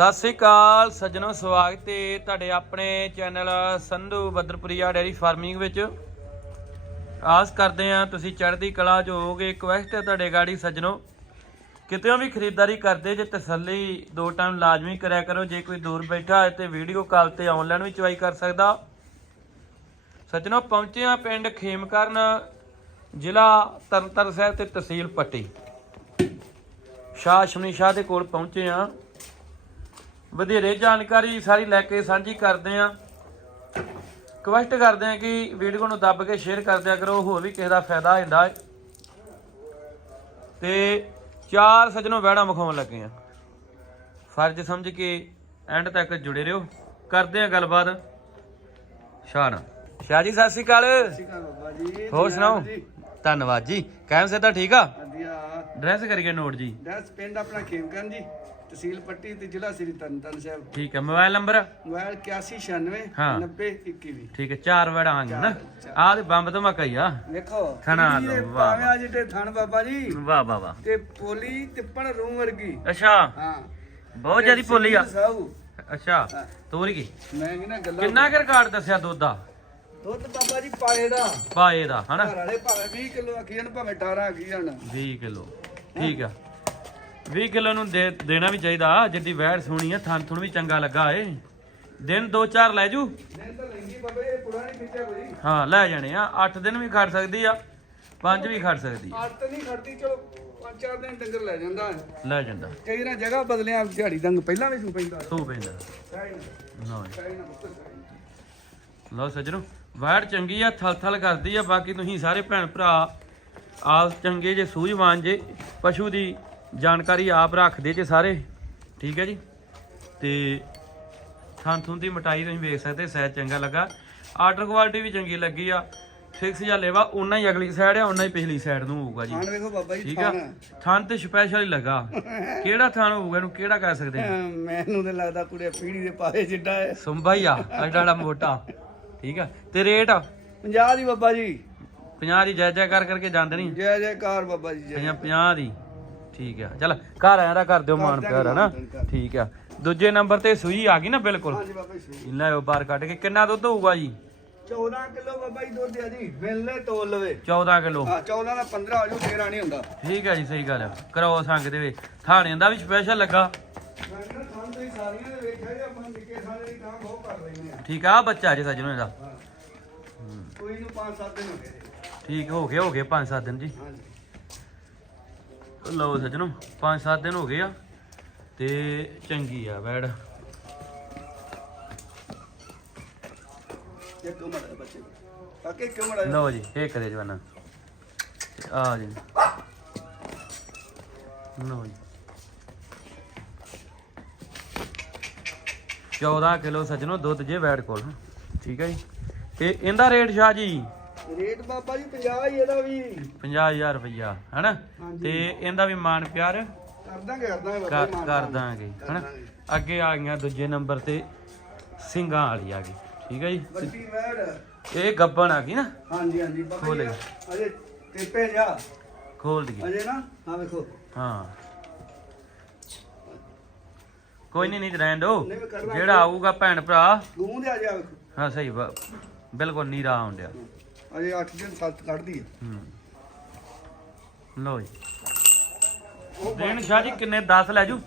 ਸਤਿ ਸ੍ਰੀ ਅਕਾਲ, ਸੱਜਣੋ ਸਵਾਗਤ ਹੈ ਤੁਹਾਡੇ ਆਪਣੇ channel Sandhu Badarpuria dairy farming ਵਿੱਚ। ਆਸ ਕਰਦੇ ਆ ਤੁਸੀਂ ਚੜ੍ਹਦੀ ਕਲਾ 'ਚ ਹੋਵੋਗੇ। ਰਿਕਵੈਸਟ ਹੈ ਤੁਹਾਡੇ ਗਾੜੀ ਸੱਜਣੋ। ਕਿਤੇੋਂ ਵੀ ਖਰੀਦਦਾਰੀ ਕਰਦੇ ਜੇ ਤਸੱਲੀ, ਦੋ ਟਾਈਮ ਲਾਜ਼ਮੀ ਕਰਿਆ ਕਰੋ। ਜੇ ਕੋਈ ਦੂਰ ਬੈਠਾ ਹੈ ਤੇ ਵੀਡੀਓ ਕਾਲ ਤੇ ਆਨਲਾਈਨ ਵੀ ਚੁਆਈ ਕਰ ਸਕਦਾ। ਸੱਜਣੋ, ਪਹੁੰਚੇ ਆ ਪਿੰਡ ਖੇਮਕਰਨ, ਜ਼ਿਲ੍ਹਾ ਤਰਨਤਾਰਨ ਸਾਹਿਬ ਤੇ ਤਹਿਸੀਲ ਪੱਟੀ। ਸ਼ਾਹ ਸ਼ਮਨੀ ਸ਼ਾਹ ਦੇ ਕੋਲ ਪਹੁੰਚੇ ਆ ਵਧੇਰੇ ਜਾਣਕਾਰੀ ਸਾਰੀ ਲੈ ਕੇ ਸਾਂਝੀ ਕਰਦੇ ਆ ਰਿਕਵੈਸਟ ਕਰਦੇ ਆ ਕਿ ਵੀਡੀਓ ਨੂੰ ਦੱਬ ਕੇ ਸ਼ੇਅਰ ਕਰ ਦਿਆ ਕਰੋ ਹੋਰ ਵੀ ਕਿਸੇ ਦਾ ਫਾਇਦਾ ਹੁੰਦਾ ਹੈ। ਤੇ ਚਾਰ ਸੱਜਣੋਂ ਵਹਿਣਾ ਵਿਖਾਉਣ ਲੱਗੇ ਆ ਫਰਜ਼ ਸਮਝ ਕੇ ਐਂਡ ਤੱਕ ਜੁੜੇ ਰਹੋ। ਕਰਦੇ ਆ ਗੱਲਬਾਤ। ਸ਼ਾਹ ਨਾਲ। ਸ਼ਾਹ ਜੀ ਸਤਿ ਸ਼੍ਰੀ ਅਕਾਲ। ਸਿਕਾ ਬਾਬਾ ਜੀ। ਹੋਰ ਸੁਣਾਓ? ਧੰਨਵਾਦ ਜੀ। ਕਾਇਮ ਸੇ ਤਾਂ ਠੀਕ ਆ? ਵਧੀਆ ਡਰੈਸ ਕਰੀਏ ਨੋਟ ਜੀ। ਦਸ ਪਿੰਡ ਆਪਣਾ ਖੇਮਕਰਨ ਜੀ ਤਹਿਸੀਲ ਪੱਟੀ ਤੇ ਜ਼ਿਲ੍ਹਾ ਸ੍ਰੀ ਤਰਨਤਾਰਨ ਸਾਹਿਬ। ਠੀਕ ਹੈ ਮੋਬਾਈਲ ਨੰਬਰ? ਮੋਬਾਈਲ 8196 ਹਾਂ। 90 21 ਠੀਕ ਹੈ ਚਾਰ ਵੜਾ ਆਂਗੇ ਨਾ। ਆਹ ਤੇ ਬੰਬ ਤੋਂ ਮਕਈ ਆ। ਵੇਖੋ ਥਣਾ ਜੀ ਦੇ ਲਓ, ਵਾਹ, ਭਾਵੇਂ ਅੱਜ ਤੇ ਥਣ ਬਾਬਾ ਜੀ। ਵਾਹ ਵਾਹ ਵਾਹ। ਤੇ ਪੋਲੀ ਤਿੱਪਣ ਰੂਮ ਵਰਗੀ। ਅੱਛਾ। ਹਾਂ। ਬਹੁਤ ਜ਼ਿਆਦੀ ਪੋਲੀ ਆ। ਅੱਛਾ। ਹਾਂ। ਤੋਰੀ ਕੀ? ਮੈਂ ਕਿਹਾ ਗੱਲਾਂ ਕਿੰਨਾ ਕੁ ਰਿਕਾਰਡ ਦੱਸਿਆ ਦੁੱਧ ਦਾ? ਦੁੱਧ ਬਾਬਾ ਜੀ ਪਾਏ ਦਾ। ਪਾਏ ਦਾ ਹਨਾ? ਘਰ ਵਾਲੇ ਭਾਵੇਂ 20 ਕਿਲੋ ਆਖੀਆਂ ਭਾਵੇਂ 18 ਆਖੀਆਂ 20 ਕਿਲੋ ਠੀਕ ਆ। 20 ਕਿਲੋ ਨੂੰ ਦੇਣਾ ਵੀ ਚਾਹੀਦਾ ਜਿੱਦੀ ਵੈੜ ਸੋਹਣੀ ਆ ਥਣ ਥੁਣ ਵੀ ਚੰਗਾ ਲੱਗਾ ਏ। ਦਿਨ 2-4 ਲੈ ਜੂ। ਦਿਨ ਤਾਂ ਲੈਂਦੀ ਬਾਬਾ ਇਹ ਪੁਰਾ ਨਹੀਂ ਖਿੱਚਿਆ ਕੋਈ ਹਾਂ ਲੈ ਜਾਣੇ ਆ। 8 ਦਿਨ ਵੀ ਖੜ ਸਕਦੀ ਆ 5 ਵੀ ਖੜ ਸਕਦੀ ਆ। ਆਦਤ ਨਹੀਂ ਖੜਦੀ ਚਲੋ ਪੰਜ ਚਾਰ ਦਿਨ ਡੰਗਰ ਲੈ ਜਾਂਦਾ ਲੈ ਜਾਂਦਾ। ਕਈ ਨਾ ਜਗ੍ਹਾ ਬਦਲਿਆ ਦਿਹਾੜੀ ਦੰਗ ਪਹਿਲਾਂ ਵੀ ਸੂ ਪੈਂਦਾ। ਸੂ ਪੈਂਦਾ। ਲਓ ਸੱਜਣੋ ਵੈੜ ਚੰਗੀ ਆ ਥਲ ਥਲ ਕਰਦੀ ਆ ਬਾਕੀ ਤੁਸੀਂ ਸਾਰੇ ਭੈਣ ਭਰਾ ਆਪ ਚੰਗੇ ਜੇ ਸੂਝਵਾਨ ਜੇ ਪਸ਼ੂ ਦੀ ਜਾਣਕਾਰੀ ਆਪ ਰੱਖਦੇ ਜੇ ਸਾਰੇ ਠੀਕ ਹੈ ਜੀ? ਤੇ ਥਾਂ ਥੁੰ ਦੀ ਮਟਾਈ ਤੁਸੀਂ ਵੇਖ ਸਕਦੇ ਸਹਿਜ ਚੰਗਾ ਲੱਗਾ। ਆਰਡਰ ਕੁਆਲਿਟੀ ਵੀ ਚੰਗੀ ਲੱਗੀ ਆ ਫਿਕਸ ਜਾਂ ਲੈਵਾ ਉਨਾ ਹੀ ਅਗਲੀ ਸਾਈਡ ਆ ਉਨਾ ਹੀ ਪਿਛਲੀ ਸਾਈਡ ਨੂੰ ਹੋਊਗਾ ਜੀ। ਖਾਣ ਵੇਖੋ ਬਾਬਾ ਜੀ ਠੀਕ ਆ? ਥਾਂ ਤੇ ਸਪੈਸ਼ਲ ਹੀ ਲੱਗਾ। ਕਿਹੜਾ ਥਾਂ ਹੋਊਗਾ ਇਹਨੂੰ ਕਿਹੜਾ ਕਹਿ ਸਕਦੇ ਮੈਨੂੰ ਤੇ ਲੱਗਦਾ ਕੁੜੇ ਪੀੜੀ ਦੇ ਪਾਏ ਜਿੱਡਾ ਹੈ ਸੁੰਭਾ ਹੀ ਆ ਐਡਾ ਐਡਾ ਮੋਟਾ। ਠੀਕ ਆ? ਤੇ ਰੇਟ? 50 ਦੀ ਬਾਬਾ ਜੀ। 50 ਦੀ ਜੈ ਜੈ ਕਰ ਕਰਕੇ ਜਾਂਦੇ ਨਹੀਂ ਜੈ ਜੈਕਾਰ ਬਾਬਾ ਜੀ ਜੈ 50 50 ਦੀ। ਠੀਕ ਆ। ਚਲ ਘਰ ਆਇਆ ਦਾ ਕਰ ਦਿਓ ਮਾਨ ਪਿਆਰ ਹੈ ਨਾ ਠੀਕ ਆ। ਦੂਜੇ ਨੰਬਰ ਤੇ ਸੂਈ ਆ ਗਈ ਨਾ ਬਿਲਕੁਲ। ਹਾਂਜੀ ਬਾਬਾ ਜੀ। ਲੈ ਉਹ ਬਾਹਰ ਕੱਢ ਕੇ। ਕਿੰਨਾ ਦੁੱਧ ਹੋਊਗਾ ਜੀ? 14 ਕਿਲੋ ਬਾਬਾ ਜੀ ਦੁੱਧ ਆ ਜੀ। ਮਿਲਨੇ ਤੋਲ ਲਵੇ। 14 ਕਿਲੋ। ਹਾਂ 14 ਦਾ 15 ਹੋ ਜੂ 13 ਨਹੀਂ ਹੁੰਦਾ। ਠੀਕ ਆ ਜੀ ਸਹੀ ਗੱਲ ਆ। ਕਰੋ ਸੰਗ ਦੇ ਥਾਣੇ ਦਾ ਵੀ ਸਪੈਸ਼ਲ ਲੱਗਾ ਮੈਂ ਕਿਹਾ ਸਾਨੂੰ ਤੁਸੀਂ ਸਾਰੀਆਂ ਦੇ ਵੇਖਿਆ ਜੀ ਆਪਾਂ ਨਿੱਕੇ ਸਾਲੇ ਦੀ ਕੰਮ ਬਹੁਤ ਕਰ ਲੈਨੇ ਆ ਠੀਕ ਆ ਬੱਚਾ ਜੀ ਸੱਜਣੋ ਇਹਦਾ। ਕੋਈ ਨੂੰ 5-7 ਦਿਨ ਹੋ ਗਏ। ਜੀ। ਠੀਕ ਹੋ ਗਏ ਹੋ ਗਏ 5-7 ਦਿਨ ਜੀ। ਹਾਂਜੀ। ਲਓ ਸੱਜਣੋ 5-7 ਦਿਨ ਹੋ ਗਏ ਆ ਤੇ ਚੰਗੀ ਆ ਵੈੜ ਇਹ ਕਿਉਂ ਮੜਾ ਬੱਚੇ ਕਾਕੇ ਕਿਉਂ ਮੜਾ ਲਓ ਜੀ ਇਹ ਕਰੇ ਜਵਾਨਾ। ਆ ਜੀ। ਲਓ ਜੀ। 14 ਕਿਲੋ ਸੱਜਣੋ ਦੁੱਧ ਜੇ ਵੈੜ ਕੋਲ। ਠੀਕ ਹੈ ਜੀ। ਤੇ ਇਹਦਾ ਰੇਟ ਸ਼ਾਹ ਜੀ? ਰੇਟ ਬਾਬਾ ਜੀ 50 ਹੀ ਇਹਦਾ ਵੀ। 50000 ਰੁਪਈਆ ਹੈਨਾ। ਤੇ ਇਹਦਾ ਵੀ ਮਾਨ ਪਿਆਰ? ਕਰ ਦਾਂਗੇ ਕਰ ਦਾਂਗੇ ਬਾਬਾ ਕਰ ਜੀ ਮਾਨ ਕਰ ਤਾਨ। ਦਾਂਗੇ ਕਰ ਹੈਨਾ? ਦਾਂਗੇ। ਅੱਗੇ ਆ ਗਈਆਂ ਦੂਜੇ ਨੰਬਰ ਤੇ ਸਿੰਘਾਂ ਵਾਲੀ ਆ ਗਈ। ਠੀਕ ਹੈ ਜੀ। ਵੱਡੀ ਵੈੜ ਇਹ ਗੱਬਣ ਆ ਗਈ ਨਾ? ਹਾਂਜੀ ਹਾਂਜੀ। ਬਾਬਾ ਖੋਲੇ। ਜੀ ਅਜੇ ਟੇਪੇ ਜਾ ਖੋਲ ਦਈਏ। ਅਜੇ ਨਾ? ਹਾਂ ਵੇਖੋ। ਹਾਂ। ਕੋਈ ਨਹੀਂ ਨਹੀਂ ਰਹਿਣ ਦੋ ਨਹੀਂ, ਮੈਂ। ਜਿਹੜਾ ਆਊਗਾ ਭੈਣ ਭਰਾ। ਗੂੰ ਦੇ ਆ ਜਾ ਵੇਖੋ। ਹਾਂ ਸਹੀ ਬ- ਬਿਲਕੁਲ ਨੀਰਾ ਆਉਂਦਿਆ ਅਜੇ 8 ਦਿਨ 7 ਕੱਢਦੀ ਹੈ ਹੂੰ। ਲੋ ਜੀ। ਦੇਣ ਸ਼ਾਹ ਜੀ ਕਿੰਨੇ? 10 ਲੈ ਜੂ।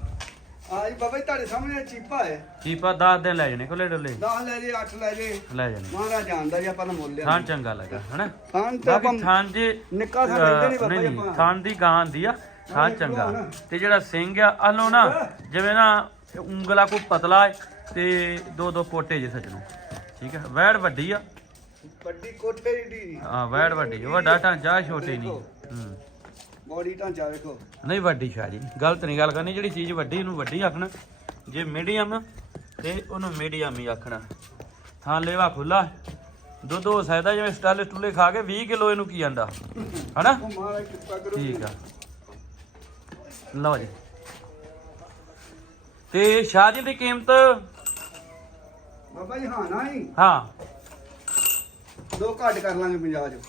ਆ ਜੀ ਬਾਬਾ ਜੀ ਤੁਹਾਡੇ ਸਾਹਮਣੇ ਚੀਪਾ ਹੈ। ਚੀਪਾ 10 ਦਿਨ ਲੈ ਜਾਣੇ ਕੋਲੇ ਡੋਲੇ। 10 ਲੈ ਜੇ 8 ਲੈ ਜੇ। ਲੈ ਜਾਣੇ। ਮਹਾਰਾਜ ਜਾਣਦਾ ਜੀ ਆਪਾਂ ਨੂੰ ਮੁੱਲ ਲਿਆ। ਥਾਂ ਚੰਗਾ ਲੱਗਾ ਹਨਾ? ਤੇ ਆਪਾਂ ਬਾਕੀ ਥਾਂ ਜੇ ਨਿੱਕਾ ਥਾਂ ਲੈਂਦੇ ਨਹੀਂ ਅਹ, ਬਾਬਾ ਜੀ ਥਾਂ ਦੀ ਗਾਂ ਦੀ ਆ ਥਾਂ ਚੰਗਾ। ਤੇ ਜਿਹੜਾ ਸਿੰਘ ਆ ਆਲੋ ਨਾ ਜਿਵੇਂ ਨਾ ਉਂਗਲਾ ਕੋ ਪਤਲਾ ਹੈ ਤੇ ਦੋ ਦੋ ਪੋਟੇ ਜੇ ਸੱਜਣੋ। ਠੀਕ ਹੈ? ਵੈੜ ਵੱਡੀ ਆ। ਵੱਡੀ ਕੋਠੇ ਦੀ ਹਾਂ ਵੈੜ ਵੱਡੀ ਵੱਡਾ ਢਾਂਚਾ ਛੋਟੇ ਨਹੀਂ। ਹੂੰ। ਬੋਡੀ ਢਾਂਚਾ ਵੇਖੋ। ਨਹੀਂ ਵੱਡੀ ਸ਼ਾਹ ਜੀ ਗਲਤ ਨਹੀਂ ਗੱਲ ਕਰਨੀ। ਜਿਹੜੀ ਚੀਜ਼ ਵੱਡੀ ਉਹਨੂੰ ਵੱਡੀ ਆਖਣਾ। ਜੇ ਮੀਡੀਅਮ ਤੇ ਉਹਨੂੰ ਮੀਡੀਅਮ ਹੀ ਆਖਣਾ। ਥਾਂ ਲੇਵਾ ਖੁੱਲਾ ਦੁੱਧ ਹੋ ਸਕਦਾ ਜਿਵੇਂ ਸਟਾਲੇ ਸਟੂਲੇ ਖਾ ਕੇ 20 ਕਿਲੋ ਇਹਨੂੰ ਕੀ ਆਂਦਾ? ਹਨਾ? ਠੀਕ ਆ। ਲਓ ਜੀ। ਤੇ ਸ਼ਾਹ ਜੀ ਦੀ ਕੀਮਤ? ਬਾਬਾ ਜੀ ਹਾਂ ਨਾ ਹੀ। ਹਾਂ। ਦੋ ਘੱਟ ਕਰ ਲਾਂਗੇ 50 ਚ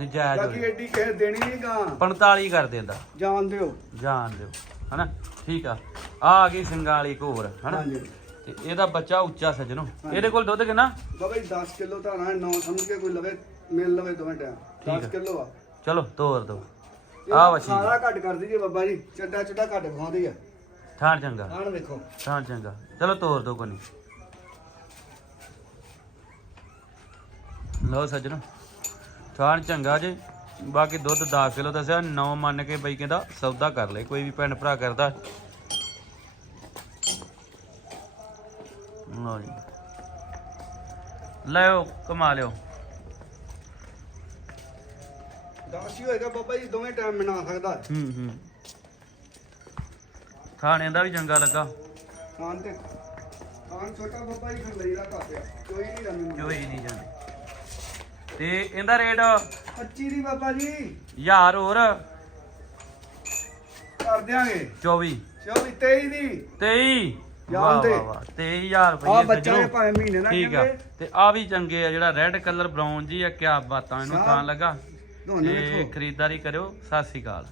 ਨਜਾਇਜ਼। ਬਾਕੀ ਹੋਵੇ। ਐਡੀ ਕਿਸੇ ਦੇਣੀ ਨਹੀਂ ਗਾ। 45 ਕਰ ਦਿੰਦਾ। ਜਾਣ ਦਿਓ। ਜਾਣ ਦਿਓ। ਹਨਾ? ਠੀਕ ਆ। ਆ ਆ ਗਈ ਸਿੰਘਾਂ ਵਾਲੀ ਇੱਕ ਹੋਰ ਹਨਾ? ਹਾਂਜੀ। ਤੇ ਇਹਦਾ ਬੱਚਾ ਉੱਚਾ ਸੱਜਣੋ। ਇਹਦੇ ਕੋਲ ਦੁੱਧ ਕਿੰਨਾ? ਬਾਬਾ ਜੀ 10 ਕਿਲੋ ਧਾਰਾਂ ਹੈ, ਨੌ ਸਮਝ ਕੇ ਕੋਈ ਲਵੇ ਮਿਲ ਲਵੇ ਦੋਵੇਂ ਟਾਈਮ। ਠੀਕ 10 ਆ। ਕਿਲੋ ਆ। ਚਲੋ ਤੋਰ ਦੋ। ਇਹ ਆ ਵਛੀ। ਸਾਰਾ ਘੱਟ ਕਰ ਦਈਏ ਬਾਬਾ ਜੀ ਚੱਡਾ ਚੱਡਾ ਘੱਟ ਖਾਉਂਦੀ ਆ। ਥਾਣ ਚੰਗਾ। ਆਣ ਵੇਖੋ। ਥਾਣ ਚੰਗਾ। ਚਲੋ ਤੋਰ ਦੋ ਕੋਨੀ। ਲਓ ਸੱਜਣੋ ਥਾਣ ਚੰਗਾ ਜੇ। ਬਾਕੀ ਦੁੱਧ 10 ਕਿਲੋ ਦੱਸਿਆ 9 ਮੰਨ ਕੇ ਬਈ ਕਹਿੰਦਾ ਸੌਦਾ ਕਰ ਲੈ ਕੋਈ ਵੀ ਭੈਣ ਭਰਾ ਕਰਦਾ। ਲਓ ਜੀ। ਲਿਓ ਕਮਾ ਲਿਓ। 10 ਹੀ ਹੋਏਗਾ ਬਾਬਾ ਜੀ ਦੋਵੇਂ ਟਾਈਮ ਬਣਾ ਸਕਦਾ। ਹੂੰ ਹੂੰ। ਖਾਣੇ ਦਾ ਵੀ ਚੰਗਾ ਲੱਗਾ। ਖਾਣ ਤੇ ਖਾਣ ਛੋਟਾ ਬਾਬਾ ਜੀ ਫਿਰ ਲਈਦਾ ਘੱਟ ਆ। ਕੋਈ ਨਹੀਂ ਰੰਗ ਜੋ ਹੀ ਨਹੀਂ ਜਾਂਦੇ। ਤੇ ਇਹਦਾ ਰੇਟ 25 ਦੀ ਬਾਬਾ ਜੀ। ਹਜ਼ਾਰ ਹੋਰ। ਕਰ ਦਿਆਂਗੇ। 24 24 23 ਦੀ। 23 ਜਾਣ ਵਾਹ ਦੇ। ਵਾਹ। ਵਾਹ 23000 ਰੁਪਏ ਆ ਬੱਚਾ ਭਾਵੇਂ ਮਹੀਨੇ ਨਾ ਠੀਕ ਆ। ਤੇ ਆ ਵੀ ਚੰਗੇ ਆ ਜਿਹੜਾ ਰੈੱਡ ਕਲਰ ਬਰਾਊਨ ਜੀ ਆ ਕਿਆ ਬਾਤਾਂ ਇਹਨੂੰ। ਤਾਂ ਲੱਗਾ। ਦੋਨੇ ਤੇ ਖਰੀਦਦਾਰੀ ਕਰਿਓ। ਸਤਿ ਸ਼੍ਰੀ ਅਕਾਲ।